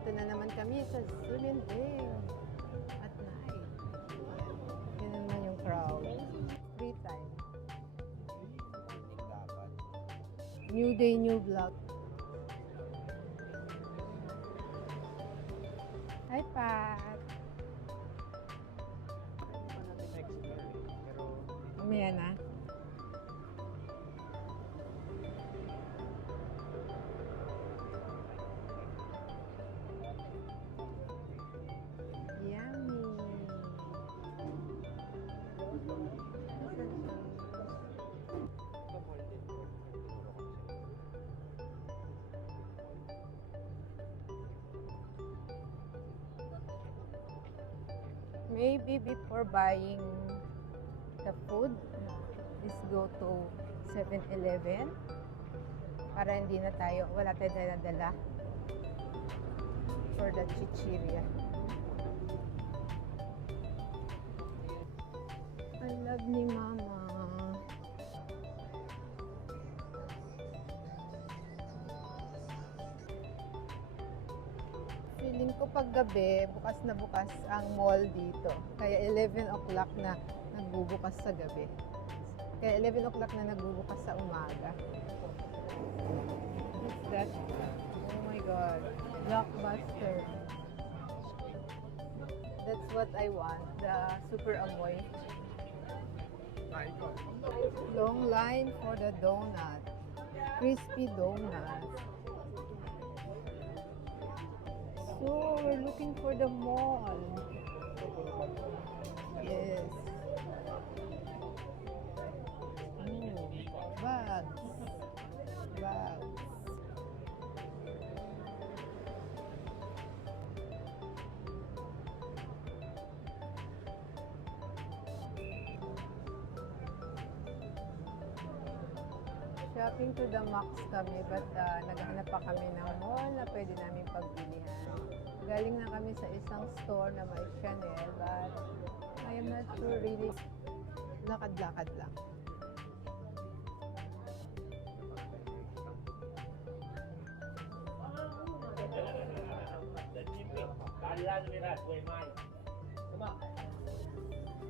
nandito na naman kami sa Zimending at night. Yan naman yung crowd. Free time. New day, new vlog. Hi, Pat. Mamaya na. Yummy. Maybe before buying the food, let's go to 7-Eleven para hindi na tayo, wala tayong dala for the chichirya. I love ni Mama. Feeling ko pag gabi, bukas na bukas ang mall dito. Kaya 11 o'clock na nagbubukas sa gabi. Kaya 11 o'clock na nagbubukas sa umaga. What's that? Oh my God. Blockbuster. That's what I want. The Super Amoy. Long line for the donut. Crispy donut. So, we're looking for the mall. Yes. Oh, bags. Bags. Shopping to the max kami, but naghahanap pa kami ng mall na pwede namin pagbilihan. Galing na kami sa isang store na may Chanel, but I am not sure really. Lakad-lakad lang.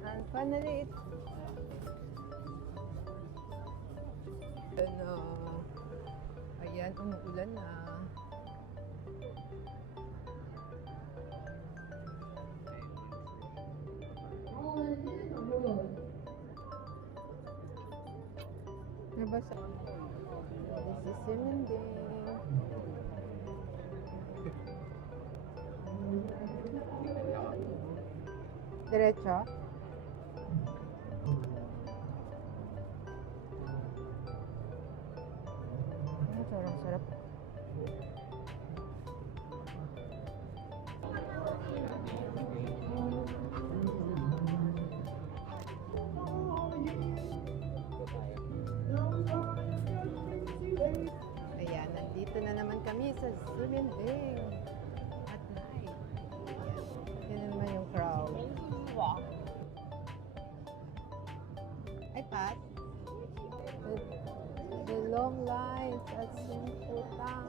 And finally, ayan, umuulan na. Nabasa. This is Zimending. Diretso? Sarap, sarap. Ayan, nandito na naman kami sa Zimending at night. Yan naman yung crowd. Ay, Pat. The long lines at Simputang.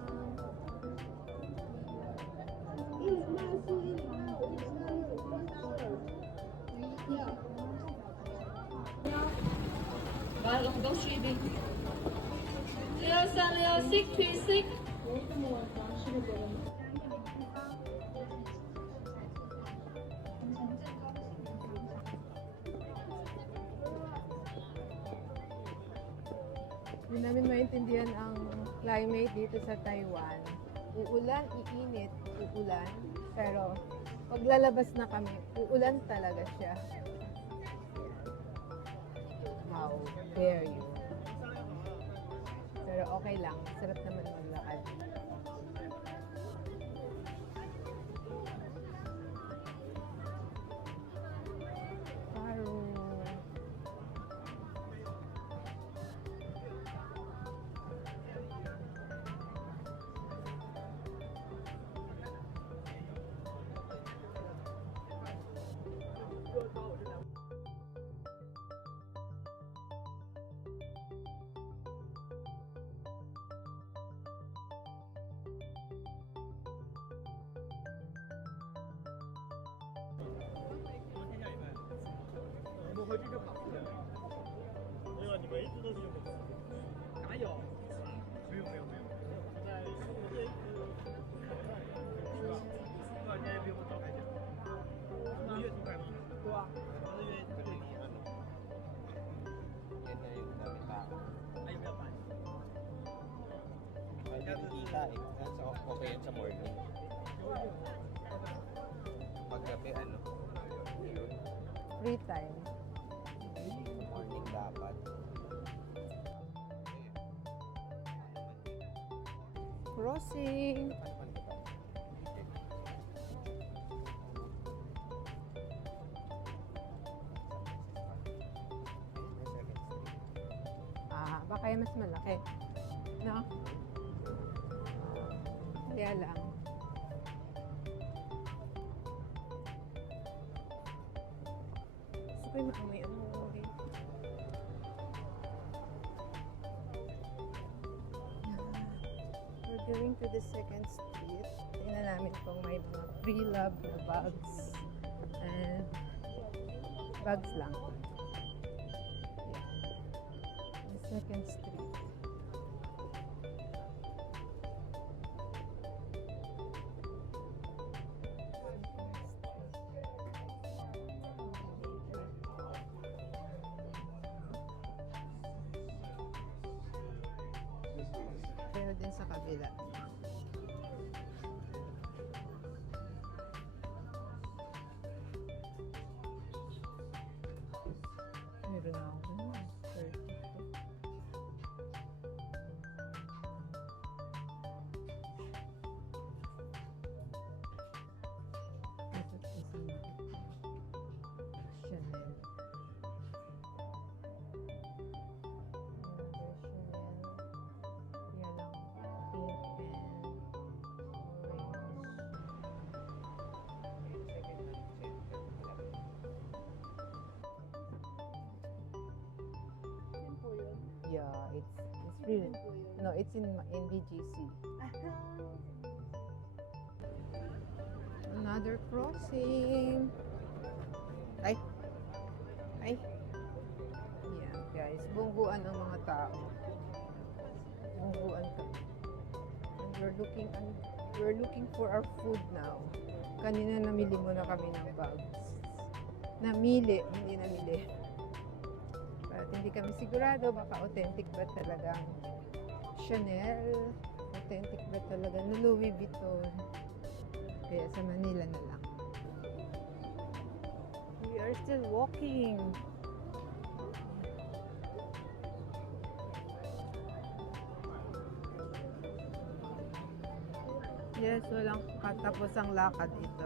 Hindi namin maintindihan ang climate dito sa Taiwan. Uulan, iinit, uulan. Pero pag lalabas na kami, uulan talaga siya. How dare you? Pero okay lang. Sarap naman maglakad. 回去就跑了。没有，你们一直都是用的。哪有？没有。在我这一直是吧？多少天比我早开奖？是月初开吗？对啊，我是月初。Yan na yung dami tao. 还有没有班？ Pwede rin kita eh. Nasa okay yun sa morning. Paggabi ano? Yun. Free time. Sa morning dapat. Crossing. Ano ba ito? Baka yung mas malaki. No? Kaya lang. Gusto ko yung maamoy-amoy. We're going to the second street. Tingnan namin kung may mga pre-love na bags. And bags lang. The second street. Pero din sa kabila. Meron na ako dun. 30. Isa't isang Chanel. Another Chanel. Yan ang pink and orange. Yeah, it's really no, it's in BGC. Another crossing. Ay. Yeah, guys, bungguan ang mga tao. Bungguan kami. And we're looking for our food now. Kanina namili muna kami ng bags. Namili, hindi namili. At hindi kami sigurado baka authentic ba talagang Chanel, authentic ba talaga na Louis Vuitton. Kaya sa Manila na lang. We are still walking. Yes, walang katapos ang lakad dito.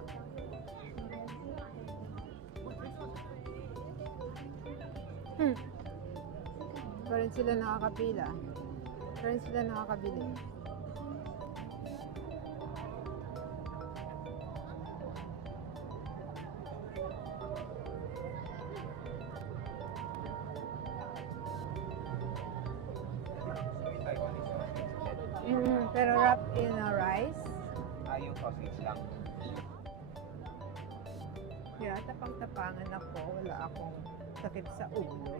Pa rin sila nakakapila. Pa rin sila nakakabili. Pero wrapped in a rice. Yung sausage lang. Kaya tapang-tapangan ako. Wala akong sakit sa ulo.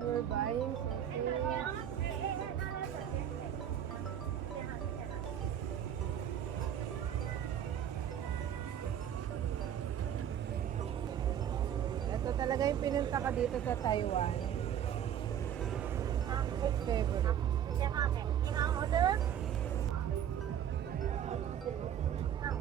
We're buying sausage. Ito talaga yung pinunta ka dito sa Taiwan. Favorite. 你好，好的。 Ito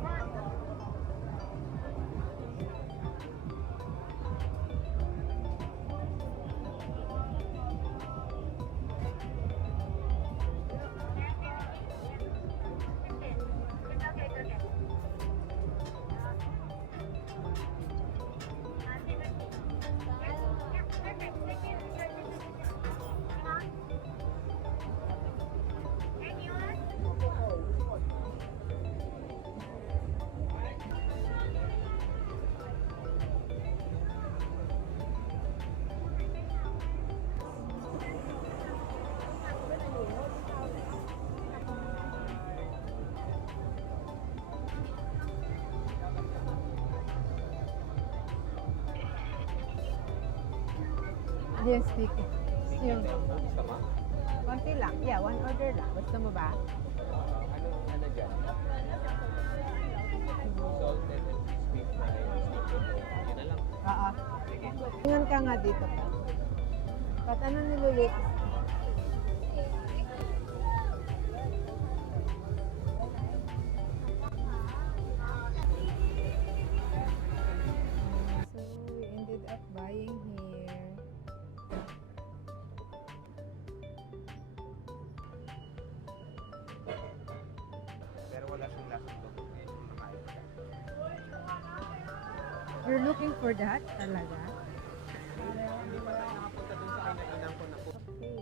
Yes, sticky. Yung, Gusto mo? konti lang. Yeah, one order lang. Gusto mo ba? Ano dyan? Salted and crispy fries. Yun na lang. Oo. Sige. Tingnan ka nga dito pa. Ba't ano nilulit? So, we ended up buying here. Pero wala siyang lasang dugo. Makain ka. You're looking for that talaga? Hindi pa tayo nakapunta dun sa kinainan ko na po. Okay.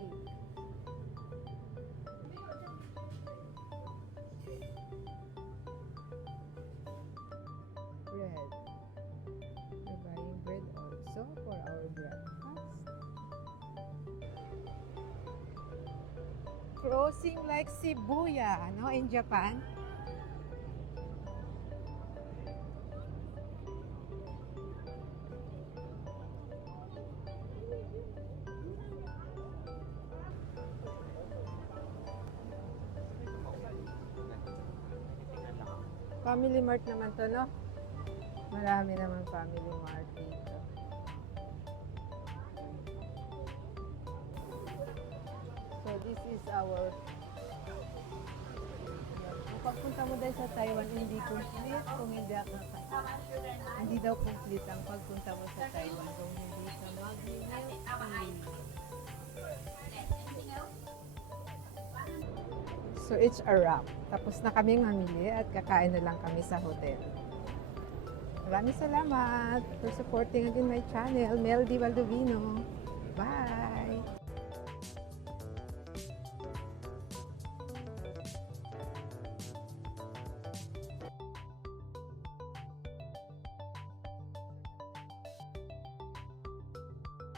Bread. We're buying bread also for our breakfast. Crossing like Shibuya, no, in Japan. Family Mart naman to, no? Marami naman Family Mart dito. So, this is our... Kung pagpunta mo dahil sa Taiwan, hindi complete kung hindi hindi daw complete ang pagpunta mo sa Taiwan kung hindi ka mag-milk. So, it's a wrap. Tapos na kaming mamili at kakain na lang kami sa hotel. Maraming salamat for supporting again my channel, Meldy Valdovino. Bye!